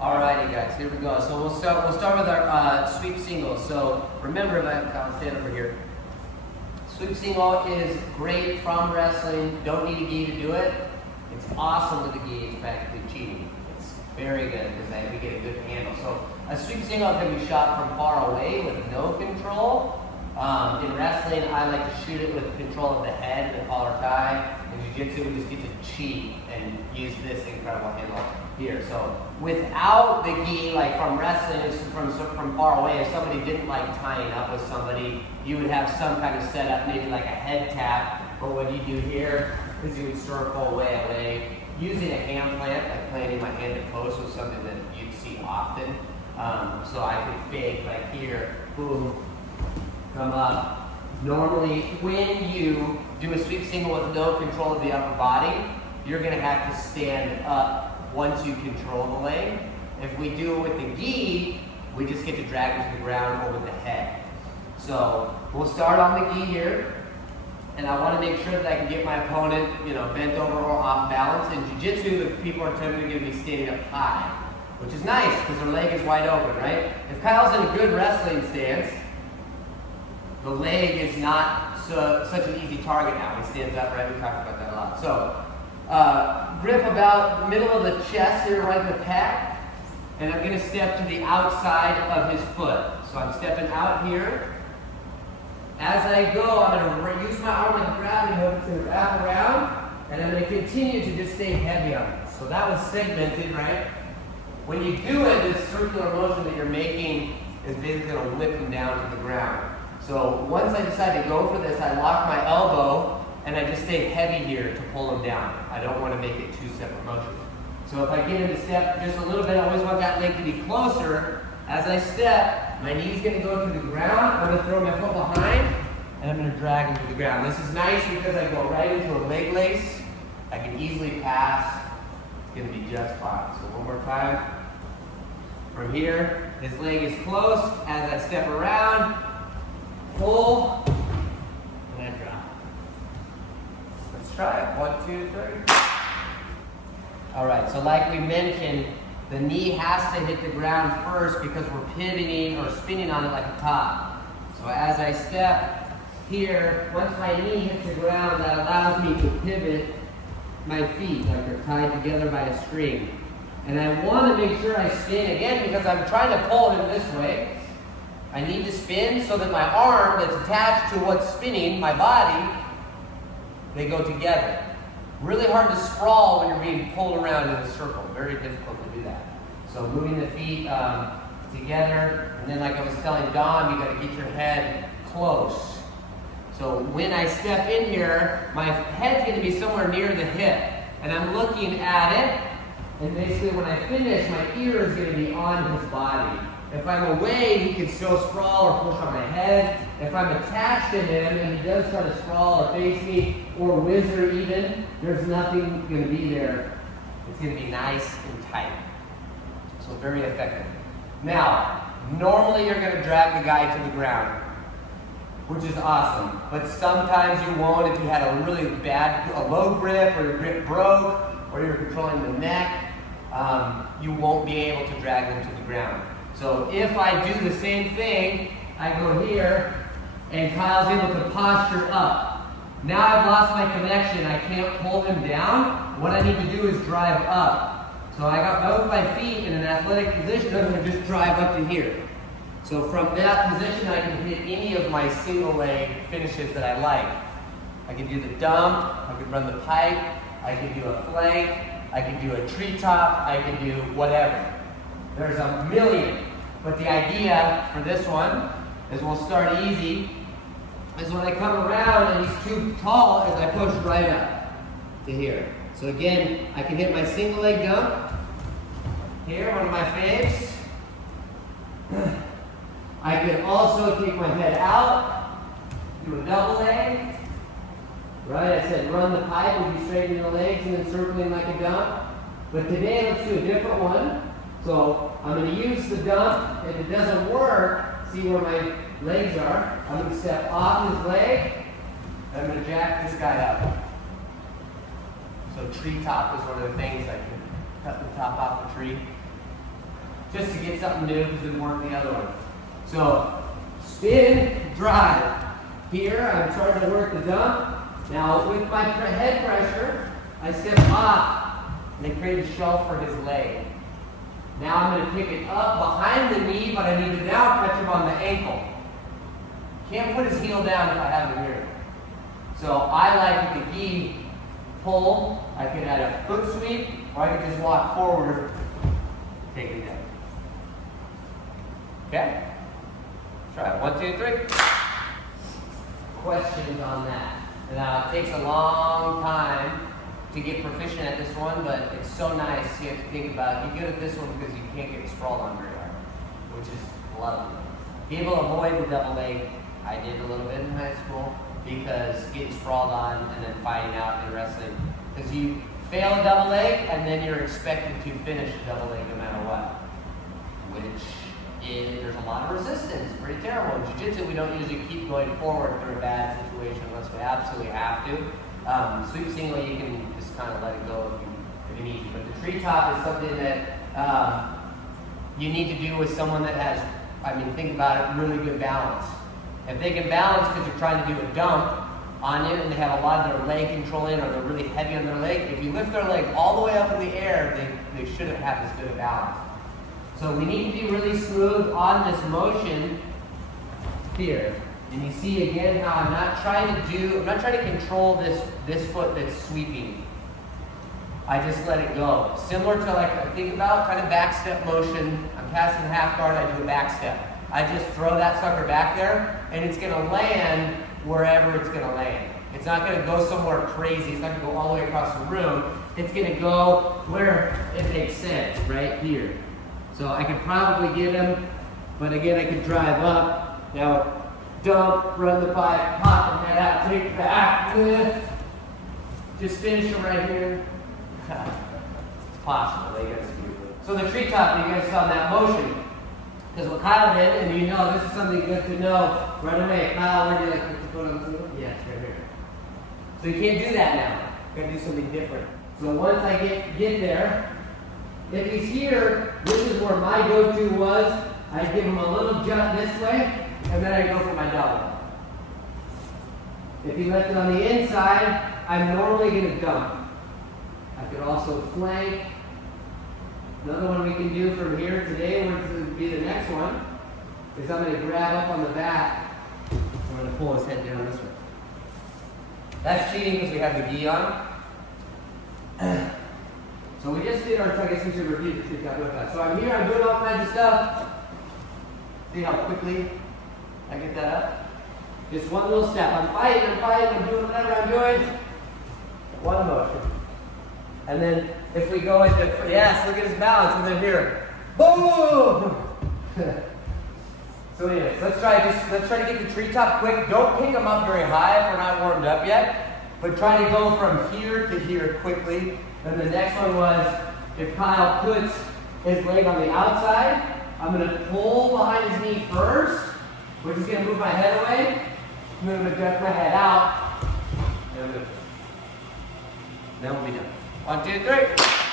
Alrighty guys, here we go. So we'll start with our sweep single. So remember, I'll stand over here. Sweep single is great from wrestling. Don't need a gi to do it. It's awesome with a gi. It's practically cheating. It's very good because we get a good handle. So a sweep single can be shot from far away with no control. In wrestling, I like to shoot it with control of the head and the collar tie. In jiu-jitsu, we just get to cheat and use this incredible handle here. So without the gi, like from wrestling, it's from far away, if somebody didn't like tying up with somebody, you would have some kind of setup, maybe like a head tap. But what you do here is you would circle way away. Using a hand plant, like planting my hand at post, was something that you'd see often. So I could fake like here, boom, come up. Normally, when you do a sweep single with no control of the upper body, you're gonna have to stand up once you control the leg. If we do it with the gi, we just get to drag it to the ground or with the head. So we'll start on the gi here, and I want to make sure that I can get my opponent, bent over or off balance. In jiu-jitsu, the people are typically going to be standing up high, which is nice because their leg is wide open, right? If Kyle's in a good wrestling stance, the leg is not such an easy target now. He stands up, right? We talked about that a lot. So grip about the middle of the chest here, right in the pec, and I'm going to step to the outside of his foot. So I'm stepping out here. As I go, I'm going to use my arm like a gravity hook to wrap around, and I'm going to continue to just stay heavy on it. So that was segmented, right? When you do it, this circular motion that you're making is basically going to whip him down to the ground. So once I decide to go for this, I lock my elbow, and I just stay heavy here to pull him down. I don't want to make it two separate motions. So if I get him to step just a little bit, I always want that leg to be closer. As I step, my knee's going to go to the ground. I'm going to throw my foot behind, and I'm going to drag him to the ground. This is nice because I go right into a leg lace. I can easily pass. It's going to be just fine. So one more time. From here, his leg is close. As I step around, pull, and I drop. Let's try it. 1, 2, 3. All right, so like we mentioned, the knee has to hit the ground first because we're pivoting or spinning on it like a top. So as I step here, once my knee hits the ground, that allows me to pivot my feet like they're tied together by a string. And I want to make sure I spin again because I'm trying to pull him this way. I need to spin so that my arm that's attached to what's spinning, my body, they go together. Really hard to sprawl when you're being pulled around in a circle. Very difficult to do that. So moving the feet together, and then like I was telling Don, you got to get your head close. So when I step in here, my head's going to be somewhere near the hip, and I'm looking at it, and basically when I finish, my ear is going to be on his body. If I'm away, he can still sprawl or push on my head. If I'm attached to him and he does try to sprawl or face me or whizzer even, there's nothing going to be there. It's going to be nice and tight. So very effective. Now, normally you're going to drag the guy to the ground, which is awesome. But sometimes you won't if you had a really bad, low grip or your grip broke or you're controlling the neck. You won't be able to drag them to the ground. So if I do the same thing, I go here, and Kyle's able to posture up. Now I've lost my connection. I can't pull him down. What I need to do is drive up. So I got both my feet in an athletic position. I'm going to just drive up to here. So from that position, I can hit any of my single leg finishes that I like. I can do the dump. I can run the pipe. I can do a flank. I can do a treetop. I can do whatever. There's a million. But the idea for this one is we'll start easy. Is when I come around and he's too tall, is I push right up to here. So again, I can hit my single leg dump. Here, one of my faves. I can also take my head out, do a double leg. Right, I said run the pipe, we'll be straightening the legs and then circling like a dump. But today, let's do a different one. So I'm going to use the dump. If it doesn't work, see where my legs are. I'm going to step off his leg. And I'm going to jack this guy up. So treetop is one of the things I can cut the top off the tree. just to get something new because it didn't work the other one. So spin, drive. Here I'm trying to work the dump. Now with my head pressure, I step off and I create a shelf for his leg. Now I'm going to pick it up behind the knee, but I need to now catch him on the ankle. Can't put his heel down if I have him here. So I like with the gi pull, I can add a foot sweep, or I can just walk forward, take it down. Okay? Try it. 1, 2, 3. Questions on that? Now, it takes a long time to get proficient at this one, but it's so nice. You have to think about it. You're good at this one because you can't get sprawled on very hard, which is lovely. People avoid the double leg. I did a little bit in high school because getting sprawled on and then fighting out in wrestling. Because you fail a double leg and then you're expected to finish a double leg no matter what. There's a lot of resistance. Pretty terrible. In jiu-jitsu, we don't usually keep going forward through a bad situation unless we absolutely have to. Sweep single, you can just kind of let it go if you need to. But the treetop is something that you need to do with someone that has, think about it, really good balance. If they can balance because you're trying to do a dump on you and they have a lot of their leg control in or they're really heavy on their leg, if you lift their leg all the way up in the air, they shouldn't have as good a balance. So we need to be really smooth on this motion here. And you see again how I'm not trying to control this foot that's sweeping. I just let it go. Similar to think about kind of back step motion. I'm passing the half guard, I do a back step. I just throw that sucker back there and it's gonna land wherever it's gonna land. It's not gonna go somewhere crazy. It's not gonna go all the way across the room. It's gonna go where it makes sense, right here. So I could probably get him, but again, I could drive up. Now, dump, run the pipe, pop the head out, take back, lift. Just finish him right here. It's possible, you guys can do it. So the treetop, you guys saw that motion. Because what Kyle did, and you know, this is something good to know right away. Kyle, where do you like to put the foot on the table? Yeah, it's right here. So you can't do that now. You gotta do something different. So once I get there, if he's here, this is where my go-to was. I give him a little jump this way, and then I go for my double. If he left it on the inside, I'm normally going to dump. I could also flank. Another one we can do from here today, which would be the next one, is I'm going to grab up on the back. I'm going to pull his head down this way. That's cheating because we have the gi on. So we just did our, I guess we should review the treetop with that. So I'm here, I'm doing all kinds of stuff. See how quickly I get that up? Just one little step. I'm fighting, I'm doing whatever I'm doing. One motion. And then if we go into, yes, look at his balance, and then here, boom! So anyways, let's try to get the treetop quick. Don't pick them up very high if we're not warmed up yet, but try to go from here to here quickly. And the next one was, if Kyle puts his leg on the outside, I'm going to pull behind his knee first, which is going to move my head away. I'm going to duck my head out, and then we'll be done. 1, 2, 3.